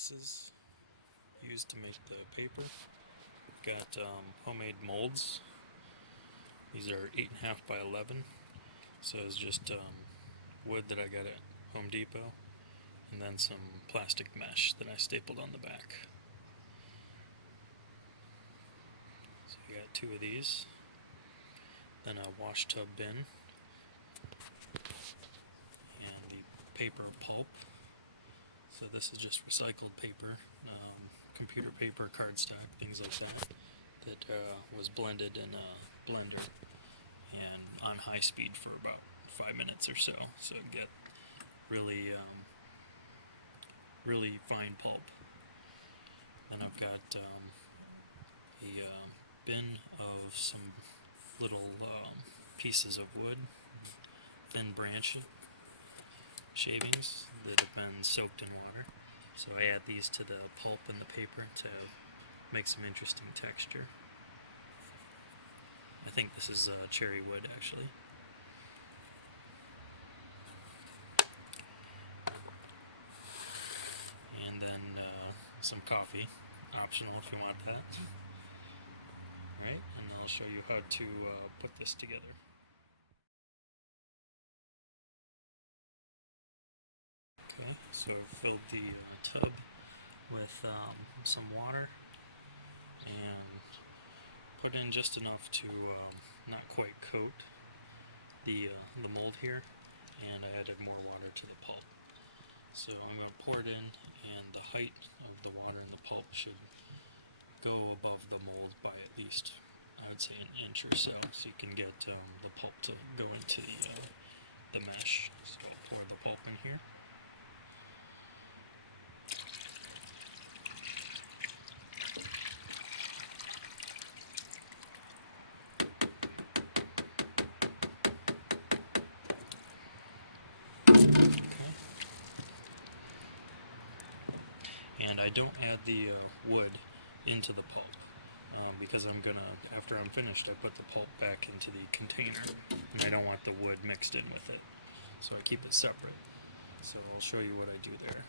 pieces used to make the paper. Got homemade molds. These are 8.5 by 11, so it's just wood that I got at Home Depot, and then some plastic mesh that I stapled on the back. So I got 2 of these, then a wash tub bin, and the paper pulp. So this is just recycled paper, computer paper, cardstock, things like that, that was blended in a blender and on high speed for about 5 minutes or so, so get really really fine pulp. And I've got a bin of some little pieces of wood, thin branch shavings that have been soaked in water. So I add these to the pulp and the paper to make some interesting texture. I think this is cherry wood, actually. And then some coffee, optional if you want that. Right, and I'll show you how to put this together. Okay, so I filled the tub with some water and put in just enough to not quite coat the mold here, and I added more water to the pulp. So I'm going to pour it in, and the height of the water in the pulp should go above the mold by at least, I would say, an inch or so you can get the pulp to go into the mesh. So I'll pour the pulp in here. And I don't add the wood into the pulp because I'm gonna, after I'm finished, I put the pulp back into the container, and I don't want the wood mixed in with it, so I keep it separate. So I'll show you what I do there.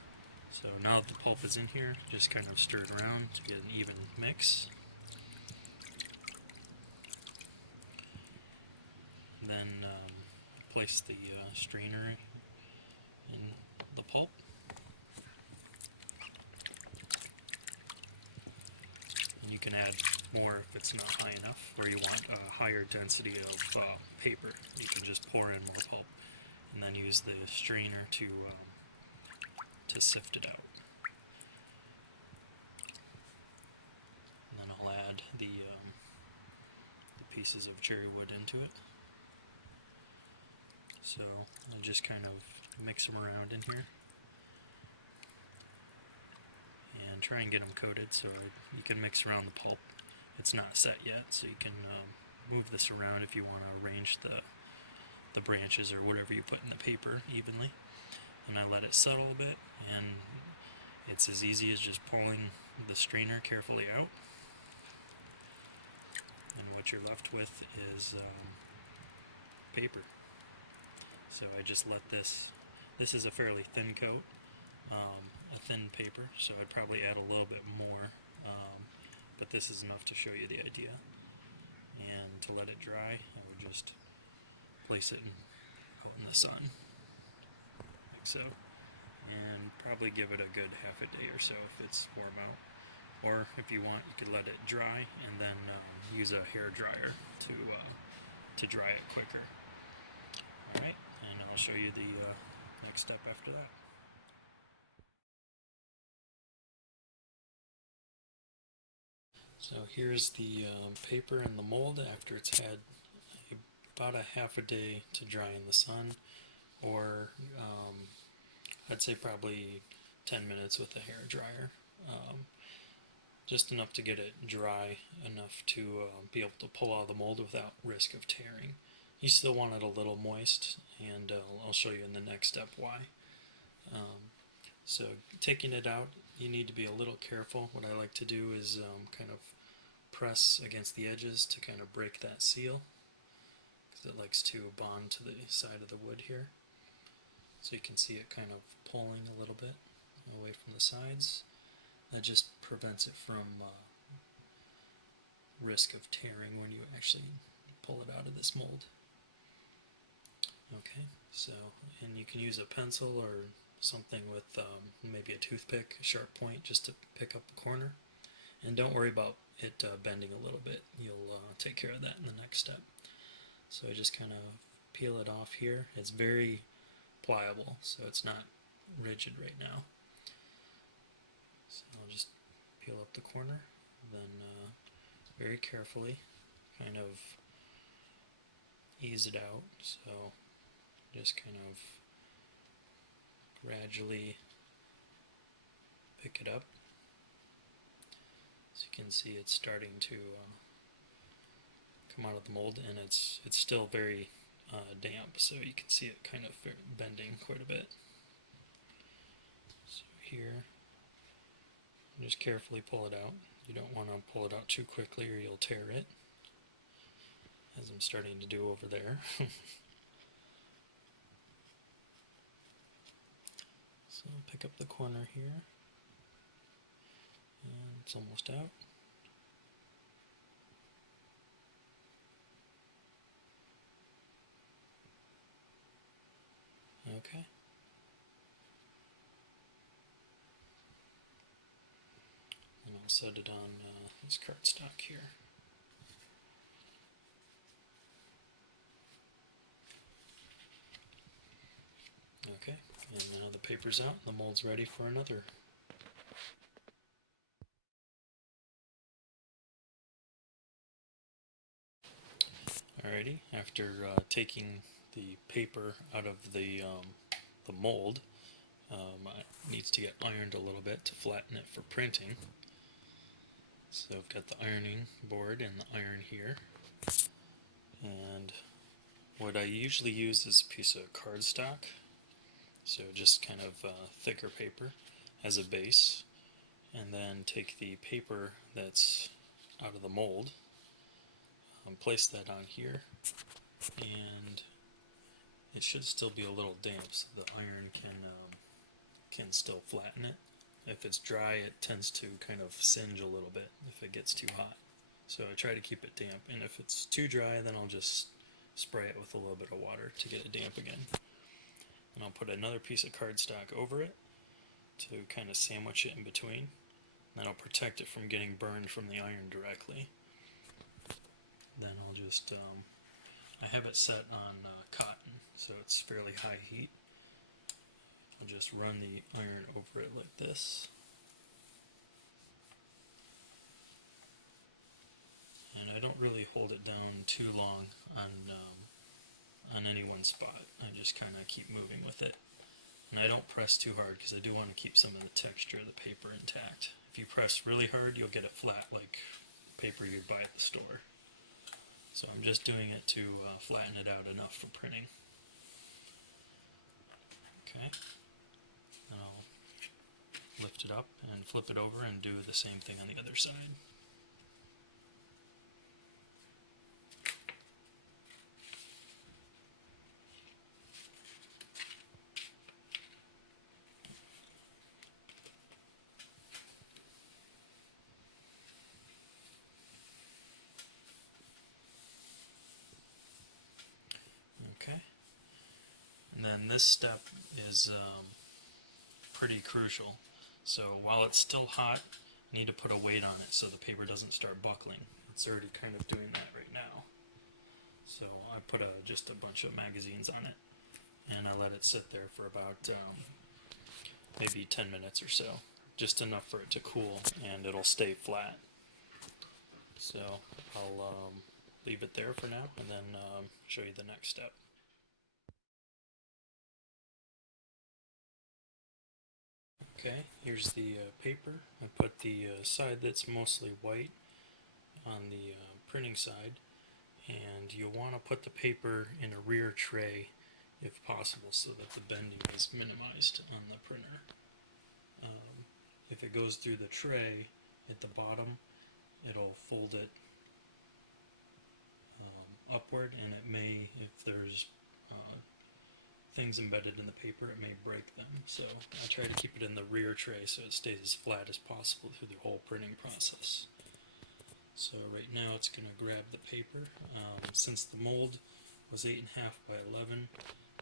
So now that the pulp is in here, just kind of stir it around to get an even mix. Then place the strainer in the pulp. And you can add more if it's not high enough, or you want a higher density of paper. You can just pour in more pulp, and then use the strainer to sift it out. And then I'll add the pieces of cherry wood into it. So I'll just kind of mix them around in here and try and get them coated so you can mix around the pulp. It's not set yet, so you can move this around if you want to arrange the branches or whatever you put in the paper evenly. And I let it settle a bit, and it's as easy as just pulling the strainer carefully out. And what you're left with is paper. So I just let this is a fairly thin coat, a thin paper, so I'd probably add a little bit more, but this is enough to show you the idea. And to let it dry, I would just place it out in the sun, like so, and probably give it a good half a day or so if it's warm out. Or if you want, you could let it dry and then use a hair dryer to dry it quicker. Alright, and I'll show you the next step after that. So here's the paper and the mold after it's had about a half a day to dry in the sun, or I'd say probably 10 minutes with a hair dryer. Just enough to get it dry enough to be able to pull out the mold without risk of tearing. You still want it a little moist, and I'll show you in the next step why. So taking it out, you need to be a little careful. What I like to do is kind of press against the edges to kind of break that seal, because it likes to bond to the side of the wood here. So you can see it kind of pulling a little bit away from the sides. That just prevents it from risk of tearing when you actually pull it out of this mold. Okay, so, and you can use a pencil or something with maybe a toothpick, a sharp point, just to pick up the corner. And don't worry about it bending a little bit. You'll take care of that in the next step. So I just kind of peel it off here. It's very pliable, so it's not rigid right now. So I'll just peel up the corner, then very carefully kind of ease it out. So just kind of gradually pick it up. As you can see, it's starting to come out of the mold, and it's still very damp, so you can see it kind of bending quite a bit. So here, just carefully pull it out. You don't want to pull it out too quickly or you'll tear it, as I'm starting to do over there. So I'll pick up the corner here, and it's almost out. Okay. And I'll set it on this cardstock here. Okay, and now the paper's out, the mold's ready for another. Alrighty, after taking the paper out of the mold, it needs to get ironed a little bit to flatten it for printing. So I've got the ironing board and the iron here, and what I usually use is a piece of cardstock, so just kind of thicker paper as a base, and then take the paper that's out of the mold, place that on here, and it should still be a little damp so the iron can still flatten it. If it's dry, it tends to kind of singe a little bit if it gets too hot. So I try to keep it damp, and if it's too dry, then I'll just spray it with a little bit of water to get it damp again. And I'll put another piece of cardstock over it to kind of sandwich it in between. Then I'll protect it from getting burned from the iron directly. Then I'll just, I have it set on cotton, so it's fairly high heat. I'll just run the iron over it like this. And I don't really hold it down too long on any one spot. I just kind of keep moving with it. And I don't press too hard because I do want to keep some of the texture of the paper intact. If you press really hard, you'll get it flat like paper you'd buy at the store. So I'm just doing it to flatten it out enough for printing. Okay. Then I'll lift it up and flip it over and do the same thing on the other side. Okay. And then this step is pretty crucial. So while it's still hot, you need to put a weight on it so the paper doesn't start buckling. It's already kind of doing that right now. So I put just a bunch of magazines on it, and I let it sit there for about maybe 10 minutes or so, just enough for it to cool, and it'll stay flat. So I'll leave it there for now, and then show you the next step. Okay, here's the paper. I put the side that's mostly white on the printing side, and you'll want to put the paper in a rear tray if possible so that the bending is minimized on the printer. If it goes through the tray at the bottom, it'll fold it upward, and it may, if there's things embedded in the paper, it may break them. So I try to keep it in the rear tray so it stays as flat as possible through the whole printing process. So right now it's going to grab the paper. Since the mold was 8.5 by 11,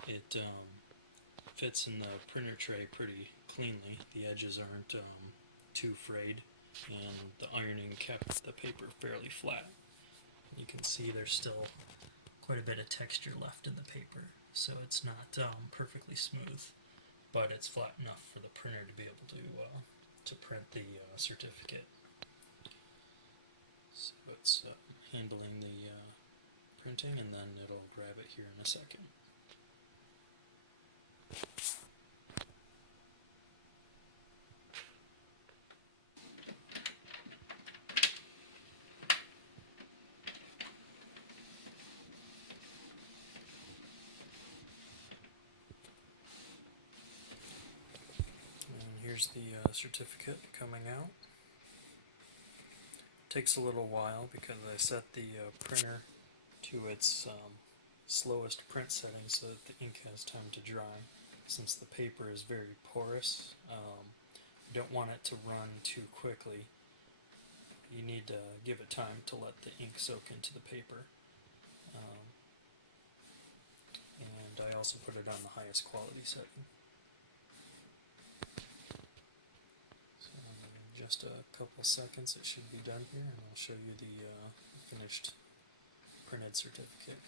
it fits in the printer tray pretty cleanly. The edges aren't too frayed, and the ironing kept the paper fairly flat. You can see there's still quite a bit of texture left in the paper, so it's not perfectly smooth, but it's flat enough for the printer to be able to print the certificate. So it's handling the printing, and then it'll grab it here in a second. And here's the certificate coming out. Takes a little while because I set the printer to its slowest print setting so that the ink has time to dry. Since the paper is very porous, you don't want it to run too quickly. You need to give it time to let the ink soak into the paper. And I also put it on the highest quality setting. So in just a couple seconds it should be done here, and I'll show you the finished printed certificate.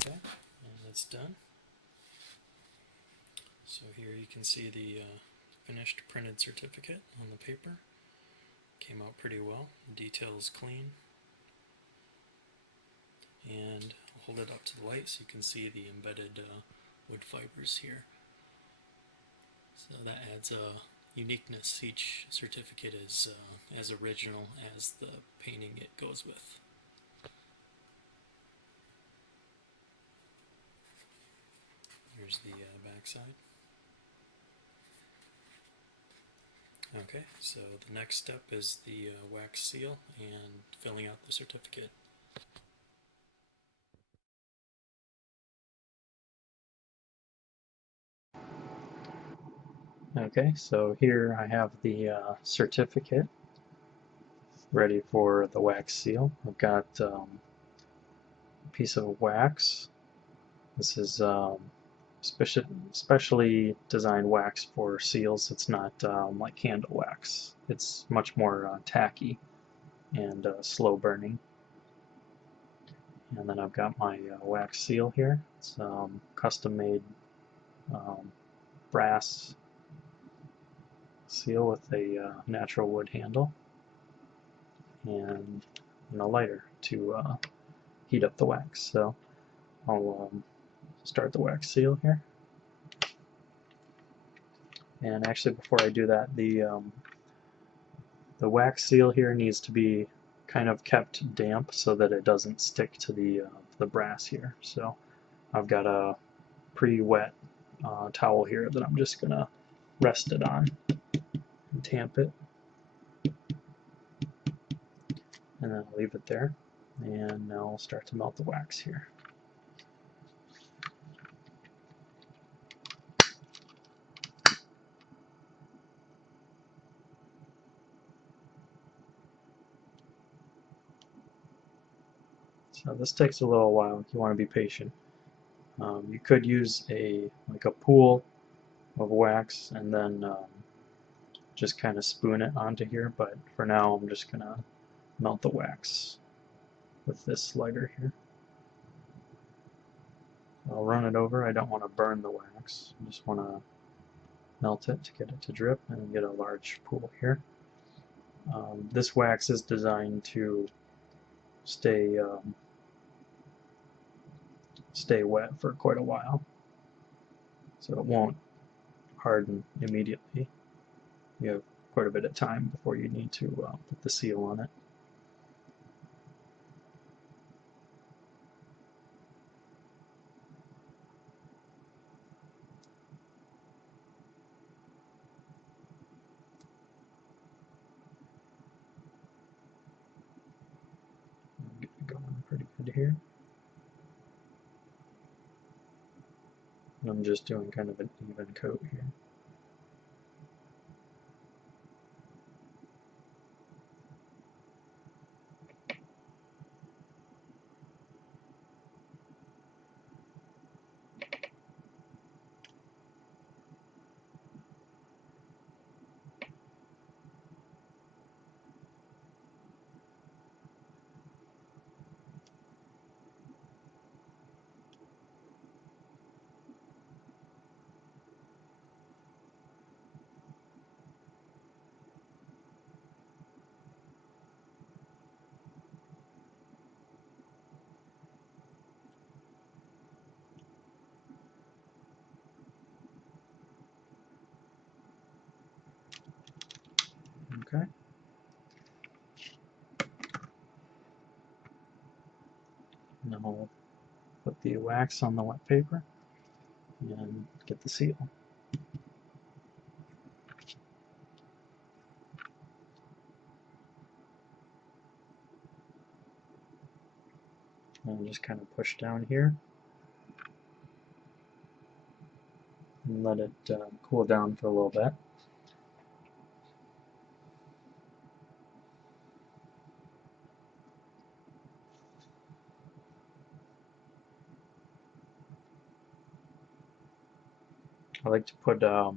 Okay, and it's done. So here you can see the finished printed certificate on the paper. Came out pretty well. The detail is clean. And I'll hold it up to the light so you can see the embedded wood fibers here. So that adds a uniqueness. Each certificate is as original as the painting it goes with. Here's the back side. Okay, so the next step is the wax seal and filling out the certificate. Okay, so here I have the certificate ready for the wax seal. I've got a piece of wax. This is specially designed wax for seals. It's not like candle wax. It's much more tacky and slow burning. And then I've got my wax seal here. It's custom made brass seal with a natural wood handle and a lighter to heat up the wax. So I'll start the wax seal here. And actually, before I do that, the wax seal here needs to be kind of kept damp so that it doesn't stick to the brass here. So I've got a pre-wet towel here that I'm just gonna rest it on and tamp it, and then I'll leave it there. And now I'll start to melt the wax here. So this takes a little while. You want to be patient. You could use a pool of wax and then just kind of spoon it onto here, but for now I'm just gonna melt the wax with this lighter here. I'll run it over. I don't want to burn the wax. I just want to melt it to get it to drip and get a large pool here. This wax is designed to stay wet for quite a while, so it won't harden immediately. You have quite a bit of time before you need to put the seal on it. side here. And I'm just doing kind of an even coat here. Okay. Now I'll put the wax on the wet paper and get the seal. And just kind of push down here and let it cool down for a little bit. I like to put a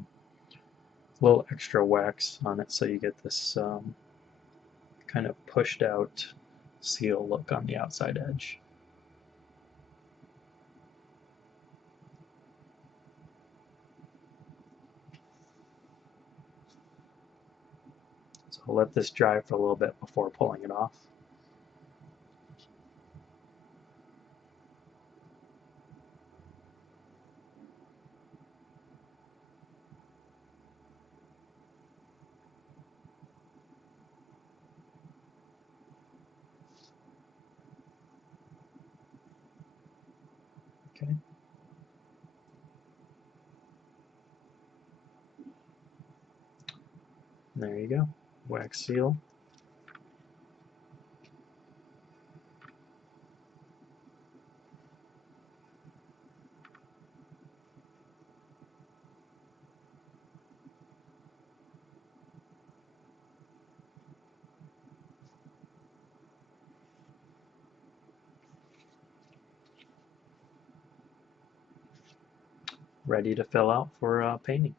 little extra wax on it so you get this kind of pushed out seal look on the outside edge. So I'll let this dry for a little bit before pulling it off. Okay. And there you go, wax seal. Ready to fill out for painting.